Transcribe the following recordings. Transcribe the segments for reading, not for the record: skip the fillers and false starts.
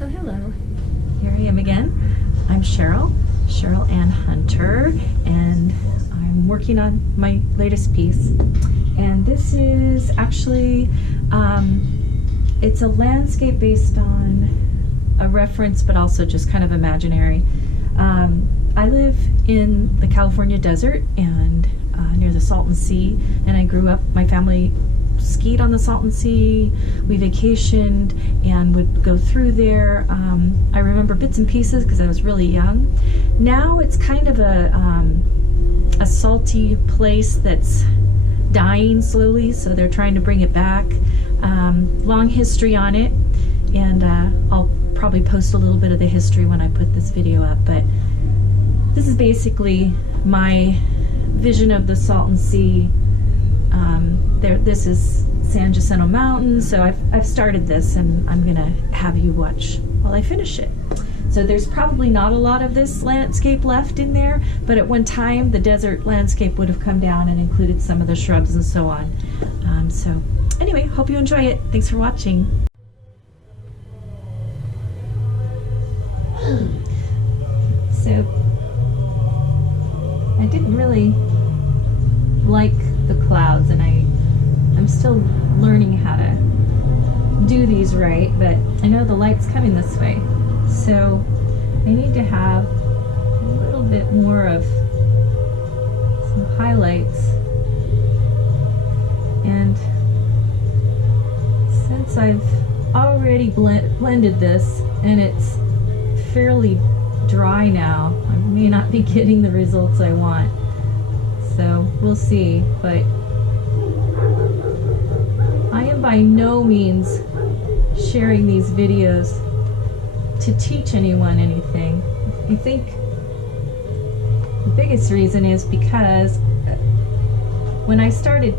So hello, here I am again. I'm Cheryl Ann Hunter, and I'm working on my latest piece. And this is actually, it's a landscape based on a reference, but also just kind of imaginary. I live in the California desert and near the Salton Sea, and I grew up, my family skied on the Salton Sea, we vacationed and would go through there. I remember bits and pieces because I was really young. Now it's kind of a salty place that's dying slowly, so they're trying to bring it back. Long history on it, and I'll probably post a little bit of the history when I put this video up, but this is basically my vision of the Salton Sea. This is San Jacinto Mountain, so I've started this, and I'm gonna have you watch while I finish it. So there's probably not a lot of this landscape left in there, but at one time the desert landscape would have come down and included some of the shrubs and so on. So anyway, hope you enjoy it. Thanks for watching. So I didn't really like the clouds, and I'm still learning how to do these right, but I know the light's coming this way, so I need to have a little bit more of some highlights. And since I've already blended this and it's fairly dry now, I may not be getting the results I want, so we'll see. But I am by no means sharing these videos to teach anyone anything. I think the biggest reason is because when I started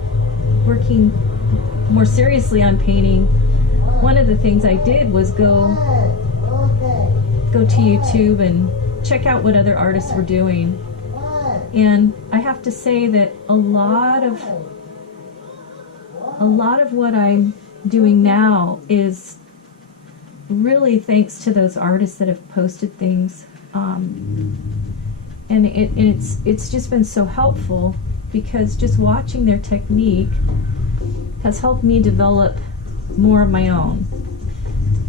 working more seriously on painting, one of the things I did was go to YouTube and check out what other artists were doing. And I have to say that a lot of what I'm doing now is really thanks to those artists that have posted things, and it's just been so helpful, because just watching their technique has helped me develop more of my own.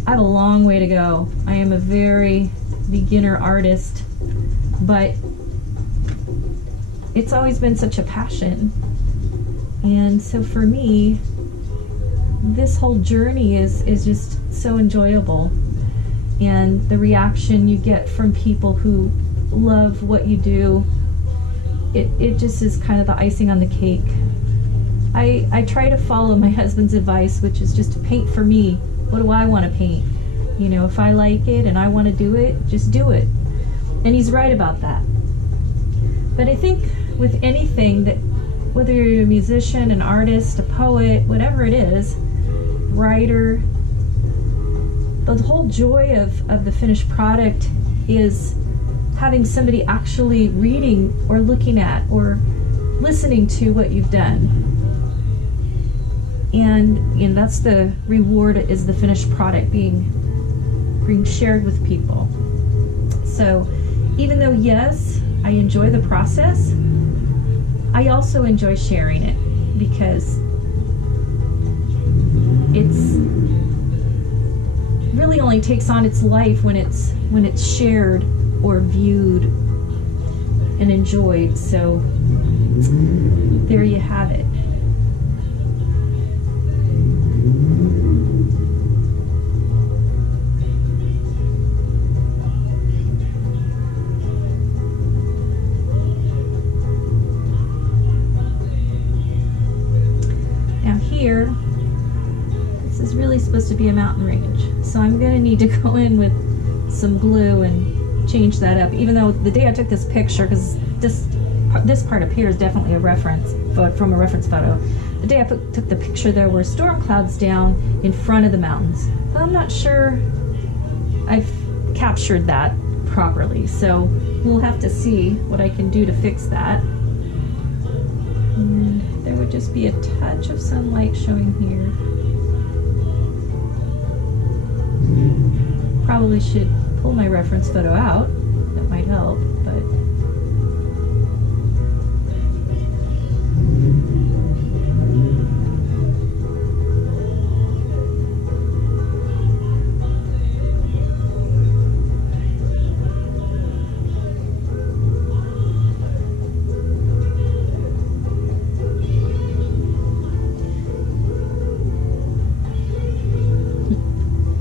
I have a long way to go. I am a very beginner artist, but it's always been such a passion. And so for me, this whole journey is just so enjoyable. And the reaction you get from people who love what you do, it just is kind of the icing on the cake. I try to follow my husband's advice, which is just to paint for me. What do I want to paint? You know, if I like it and I want to do it, just do it. And he's right about that. But I think with anything, that whether you're a musician, an artist, a poet, whatever it is, writer, the whole joy of the finished product is having somebody actually reading or looking at or listening to what you've done. And that's the reward, is the finished product being shared with people. So even though, yes, I enjoy the process, I also enjoy sharing it, because it's really only takes on its life when it's shared or viewed and enjoyed. So there you have it. Here, this is really supposed to be a mountain range, so I'm going to need to go in with some blue and change that up, even though the day I took this picture, because this part up here is definitely a reference from a reference photo. The day I took the picture, there were storm clouds down in front of the mountains, but I'm not sure I've captured that properly, so we'll have to see what I can do to fix that. And there would just be a touch of sunlight showing here. probably should pull my reference photo out. That might help, but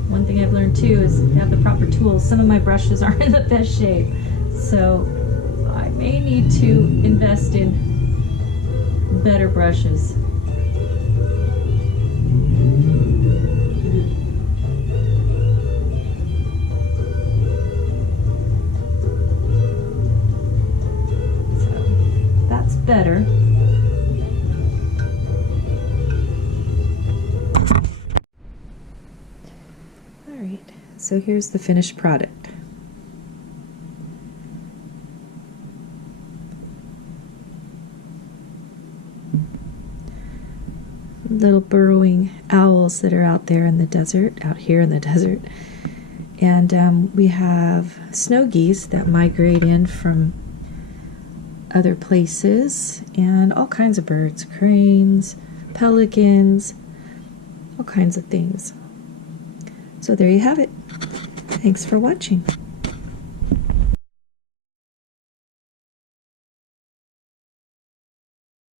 one thing I've learned too is have the proper tools. Some of my brushes aren't in the best shape, so I may need to invest in better brushes. So that's better. So here's the finished product. Little burrowing owls that are out there in the desert, out here in the desert. And we have snow geese that migrate in from other places, and all kinds of birds, cranes, pelicans, all kinds of things. So there you have it. Thanks for watching.